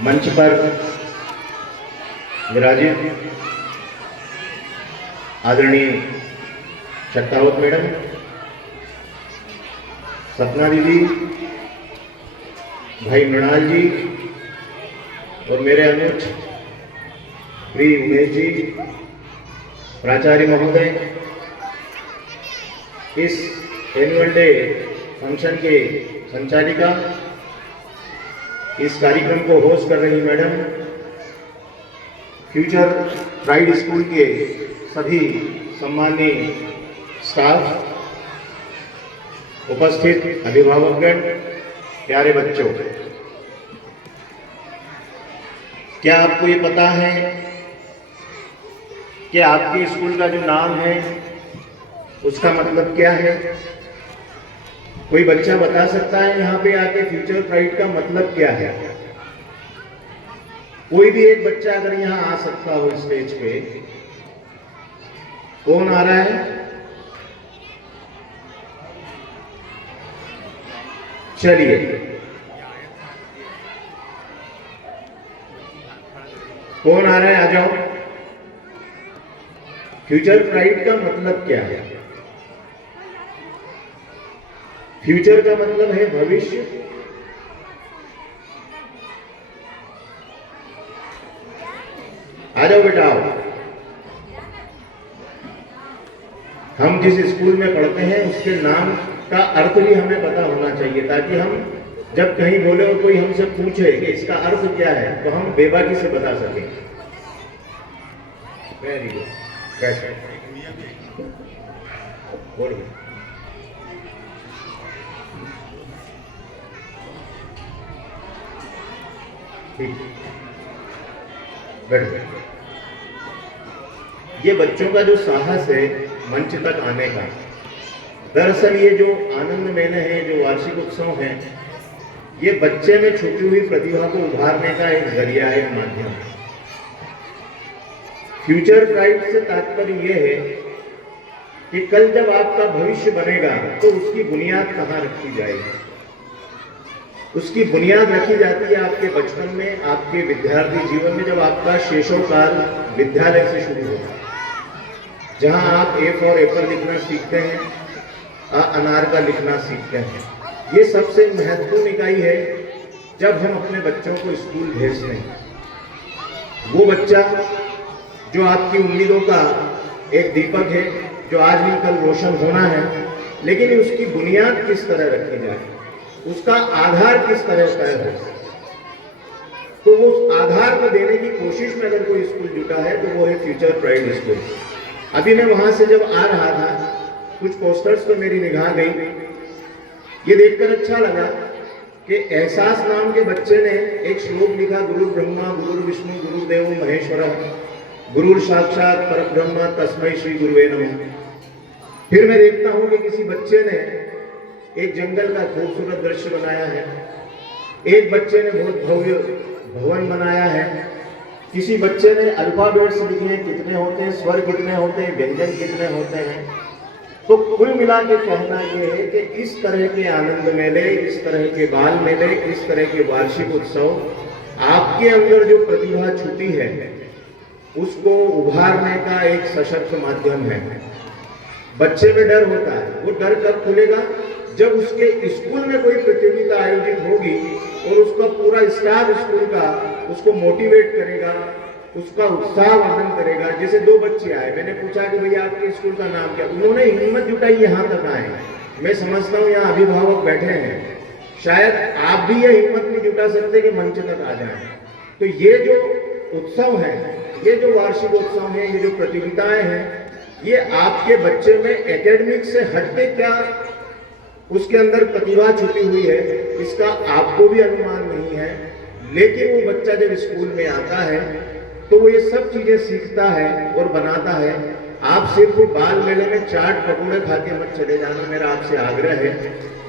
मंच पर विराजित आदरणीय शक्तावत मैडम, सपना दीदी, भाई मृणाल जी और मेरे अनुज श्री उमेश जी, प्राचार्य महोदय, इस एनुअल डे फंक्शन के संचालिका, इस कार्यक्रम को होस्ट कर रही मैडम, फ्यूचर प्राइड स्कूल के सभी सम्माननीय स्टाफ, उपस्थित अभिभावकगण, प्यारे बच्चों, क्या आपको ये पता है कि आपके स्कूल का जो नाम है उसका मतलब क्या है? कोई बच्चा बता सकता है यहाँ पे आके फ्यूचर प्राइड का मतलब क्या है? कोई भी एक बच्चा अगर यहाँ आ सकता हो स्टेज पे, कौन आ रहा है? चलिए, कौन आ रहा है? आ जाओ। फ्यूचर प्राइड का मतलब क्या है? फ्यूचर का मतलब है भविष्य। आ जाओ बेटा, आओ। हम जिस स्कूल में पढ़ते हैं उसके नाम का अर्थ भी हमें पता होना चाहिए, ताकि हम जब कहीं बोले और कोई हमसे पूछे कि इसका अर्थ क्या है तो हम बेबाकी से बता सकें। वेरी गुड, कैसे बोलो। ये बच्चों का जो साहस है मंच तक आने का, दरअसल ये जो आनंद मेले हैं, जो वार्षिक उत्सव हैं, ये बच्चे में छुपी हुई प्रतिभा को उभारने का एक जरिया है, एक माध्यम है। फ्यूचर प्राइड से तात्पर्य यह है कि कल जब आपका भविष्य बनेगा तो उसकी बुनियाद कहाँ रखी जाएगी? उसकी बुनियाद रखी जाती है आपके बचपन में, आपके विद्यार्थी जीवन में, जब आपका शैशवकाल विद्यालय से शुरू होगा, जहां आप ए फॉर एप्पल लिखना सीखते हैं, अनार का लिखना सीखते हैं। ये सबसे महत्वपूर्ण इकाई है जब हम अपने बच्चों को स्कूल भेजते हैं। वो बच्चा जो आपकी उम्मीदों का एक दीपक है, जो आज नहीं कल रोशन होना है, लेकिन उसकी बुनियाद किस तरह रखी जाए, उसका आधार किस तरह तय हो, तो वो उस आधार को देने की कोशिश में अगर कोई स्कूल जुटा है तो वो है फ्यूचर प्राइड स्कूल। अभी मैं वहां से जब आ रहा था, कुछ पोस्टर्स पर मेरी निगाह गई। ये देखकर अच्छा लगा कि एहसास नाम के बच्चे ने एक श्लोक लिखा, गुरु ब्रह्मा गुरु विष्णु गुरुदेव महेश्वरः गुरु साक्षात परब्रह्म तस्मै श्री गुरुवे नमः। फिर मैं देखता हूं कि किसी बच्चे ने एक जंगल का खूबसूरत दृश्य बनाया है, एक बच्चे ने बहुत भव्य भवन बनाया है, किसी बच्चे ने अल्फाबेट्स लिखे हैं, कितने होते हैं, स्वर कितने होते हैं, व्यंजन कितने होते हैं। तो कुल मिला के कहना यह है कि इस तरह के आनंद मेले, इस तरह के बाल मेले, इस तरह के वार्षिक उत्सव आपके अंदर जो प्रतिभा छुपी है उसको उभारने का एक सशक्त माध्यम है। बच्चे में डर होता है, वो डर कब खुलेगा? जब उसके स्कूल में कोई प्रतियोगिता आयोजित होगी और उसका पूरा स्टाफ स्कूल का उसको मोटिवेट करेगा, उसका उत्साह वर्धन करेगा। जैसे दो बच्चे आए, मैंने पूछा कि भैया आपके स्कूल का नाम क्या? उन्होंने हिम्मत जुटाई यहाँ तक आए। मैं समझता हूँ यहाँ अभिभावक बैठे हैं, शायद आप भी ये हिम्मत नहीं जुटा सकते कि मंच तक आ जाए। तो ये जो उत्सव है, ये जो वार्षिक उत्सव है, ये जो प्रतियोगिताएं हैं, ये आपके बच्चे में एकेडमिक से हटके क्या उसके अंदर प्रतिभा छुपी हुई है, इसका आपको भी अनुमान नहीं है। लेकिन वो बच्चा जब स्कूल में आता है तो वो ये सब चीजें सीखता है और बनाता है। आप सिर्फ बाल मेले में चाट पकौड़े खा के मत चले जाना, मेरा आपसे आग्रह है।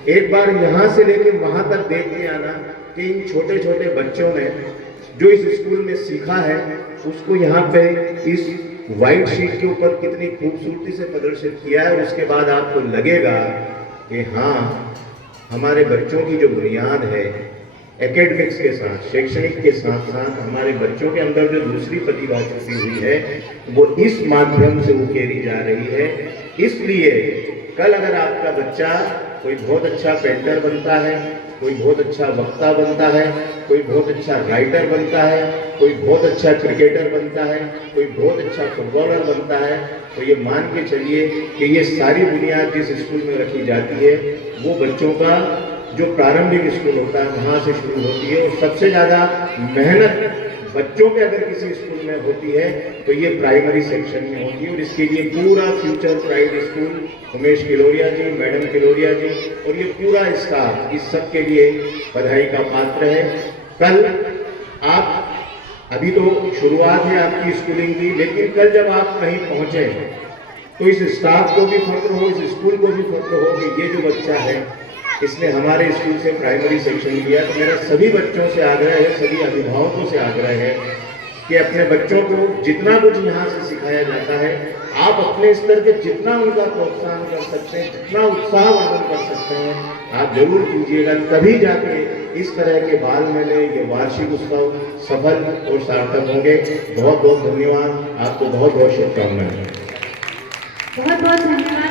एक बार यहाँ से लेके वहां तक देख के आना कि इन छोटे छोटे बच्चों ने जो इस स्कूल में सीखा है उसको यहाँ पे इस व्हाइट शीट के ऊपर कितनी खूबसूरती से प्रदर्शित किया है। उसके बाद आपको लगेगा कि हाँ, हमारे बच्चों की जो बुनियाद है, एकेडमिक्स के साथ, शैक्षणिक के साथ साथ हमारे बच्चों के अंदर जो दूसरी प्रतिभा छुपी हुई है वो इस माध्यम से उकेरी जा रही है। इसलिए कल अगर आपका बच्चा कोई बहुत अच्छा पेंटर बनता है, कोई बहुत अच्छा वक्ता बनता है, कोई बहुत अच्छा राइटर बनता है, कोई बहुत अच्छा क्रिकेटर बनता है, कोई बहुत अच्छा फुटबॉलर बनता है, तो ये मान के चलिए कि ये सारी बुनियाद जिस स्कूल में रखी जाती है वो बच्चों का जो प्रारंभिक स्कूल होता है वहाँ से शुरू होती है। और सबसे ज़्यादा मेहनत बच्चों पे अगर किसी स्कूल में होती है तो ये प्राइमरी सेक्शन में होती है। और इसके लिए पूरा future pride school, Umesh Kiloria जी, मैडम किलोरिया जी और ये पूरा स्टाफ, इस सब के लिए बधाई का पात्र है। कल आप, अभी तो शुरुआत है आपकी स्कूलिंग की, लेकिन कल जब आप कहीं पहुंचे तो इस स्टाफ को भी फक्र हो, इस स्कूल को भी फक्र हो कि ये जो बच्चा है इसने हमारे स्कूल से प्राइमरी सेक्शन लिया। तो मेरा सभी बच्चों से आग्रह है, सभी अभिभावकों से आग्रह है कि अपने बच्चों को जितना कुछ यहाँ से सिखाया जाता है आप अपने स्तर के जितना उनका प्रोत्साहन कर सकते हैं, जितना उत्साहवर्धन कर सकते हैं आप जरूर कीजिएगा। तभी जाके इस तरह के बाल मेले, ये वार्षिक उत्सव सफल और सार्थक होंगे। बहुत बहुत धन्यवाद, आपको बहुत बहुत शुभकामनाएं। बहुत बहुत धन्यवाद।